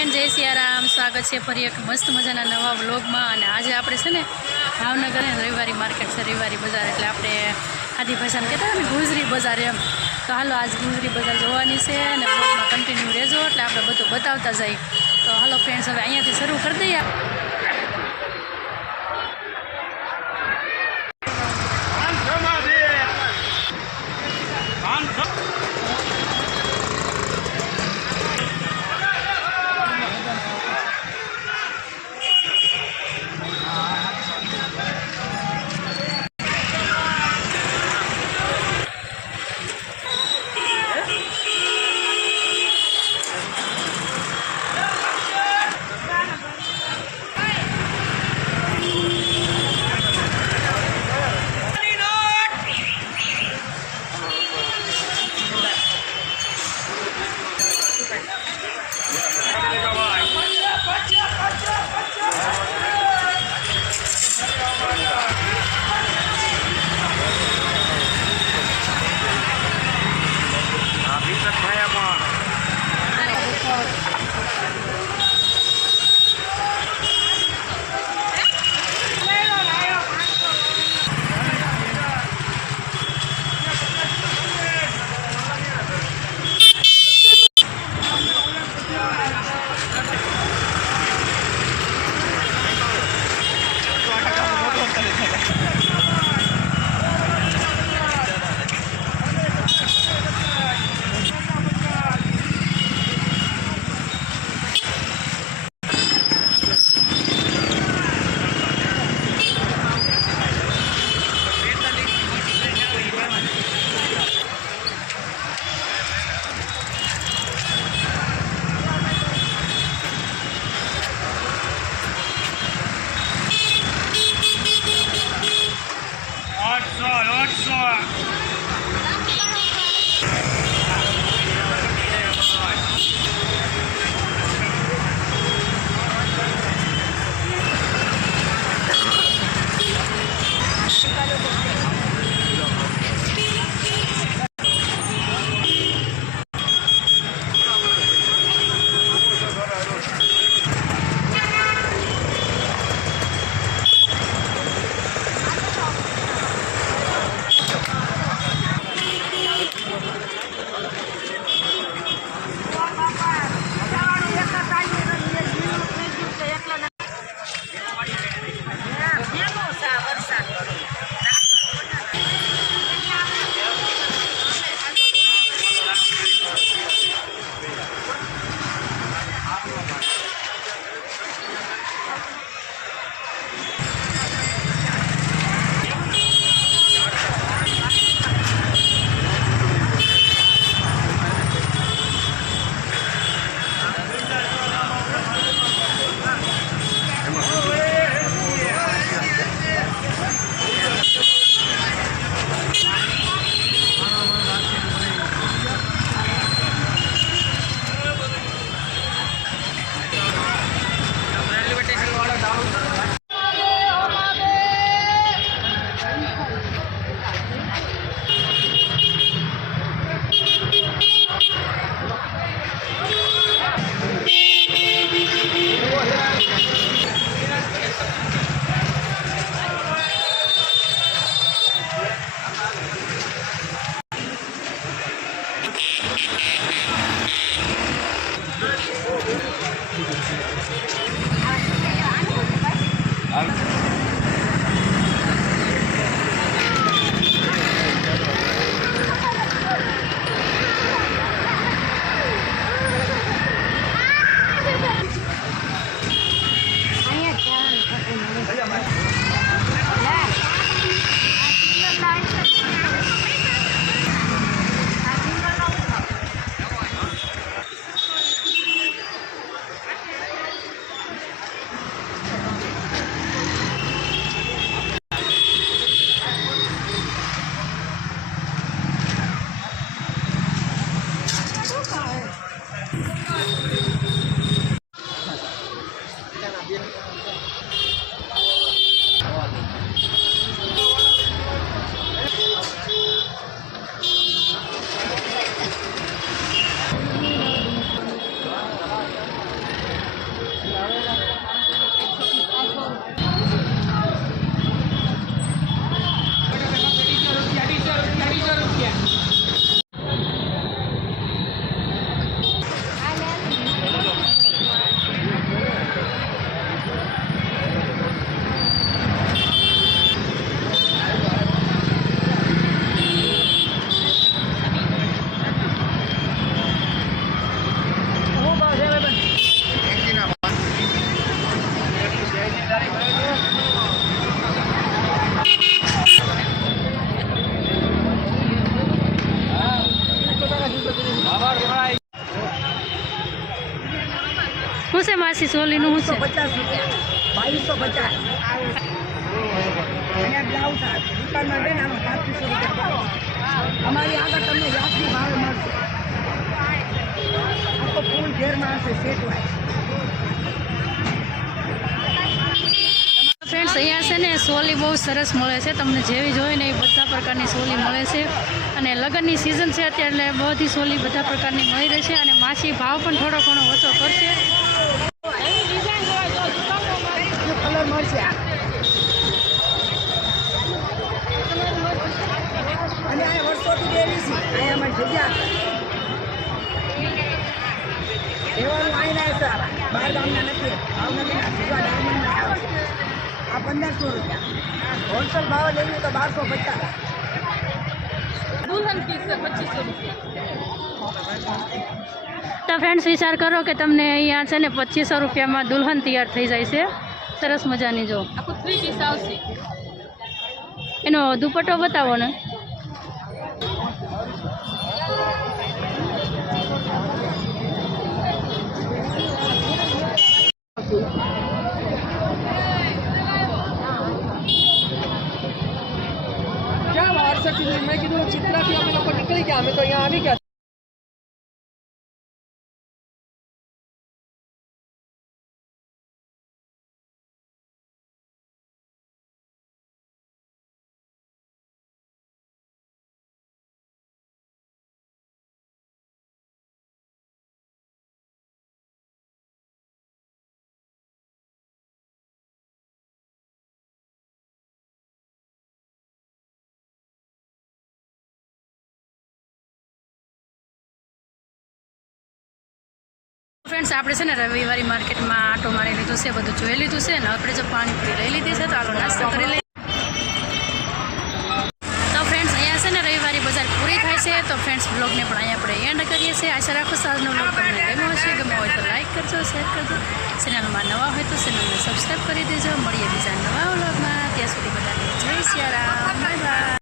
Friend, જય સિયારામ. સ્વાગત છે ફરી એક મસ્ત મજાના નવા વ્લોગમાં. અને આજે આપણે છે ને ભાવનગર રવિવારી માર્કેટ છે, રવિવારી બજાર. એટલે આપણે આદિ ભાષામાં કહેતા હતા ને, ગુજરી બજાર એમ. તો હાલો, આજ ગુજરી બજાર જોવાની છે અને વ્લોગમાં કન્ટિન્યુ રહેજો. એટલે આપણે બધું બતાવતા જઈએ. તો હાલો ફ્રેન્ડ્સ હવે અહીંયાથી શરૂ કરી દઈએ. છે. ને શું પાંત્રીસો રૂપિયા ભાવ અમારી આગળ તમને વ્યાજબી ભાવે મળશે. આખો ફૂલ ઘેરમાં હશે સેટ ફ્રેન્ડ્સ અહીંયા છે ને સોલી બહુ સરસ મળે છે. તમને જેવી જોઈએ ને એ બધા પ્રકારની સોલી મળે છે. અને લગ્નની સિઝન છે અત્યારે એટલે બધી સોલી બધા પ્રકારની મળી રહેશે અને માછી ભાવ પણ થોડો ઘણો ઓછો કરશે. ડેલી છે અહીંયા અમારી જગ્યા છે. એવાનું આઈને સારા. બહાર ગામના નથી. ભાવનગરના જુદા ડાયમંડના. આ પંદરસો રૂપિયા. હોલસેલ ભાવે લેવું તો બારસો પચાસ. તો ફ્રેન્ડ્સ વિચાર કરો કે તમને અહીંયા છે ને પચીસો રૂપિયામાં દુલ્હન તૈયાર થઈ જાય છે. સરસ મજાની જો. એનો દુપટ્ટો બતાવો ને. મેં કીધું ચિત્રાથી અમે લોકો નીકળી ગયા અમે તો અહીંયા આવી ગયા ફ્રેન્ડ્સ આપણે છે ને રવિવારી માર્કેટમાં આટો મારી લીધું છે, બધું જોઈ લીધું છે ને આપણે જો પાણી પૂરી લઈ લીધી છે, તો આગળ નાસ્તો કરી લઈએ. તો ફ્રેન્ડ્સ અહીંયા છે ને રવિવારી બજાર પૂરી થાય છે, તો ફ્રેન્ડ્સ બ્લોગને પણ અહીંયા આપણે એન્ડ કરીએ છીએ. આશા રાખો સારનો બ્લોગ તમને ગમ્યો હશે. ગમ્યો હોય તો લાઇક કરજો શેર કરજો. ચેનલમાં નવા હોય તો ચેનલને સબસ્ક્રાઈબ કરી દેજો. મળીએ બીજા નવા બ્લોગમાં ત્યાં સુધી બધાને જય સિયારામ. Bye bye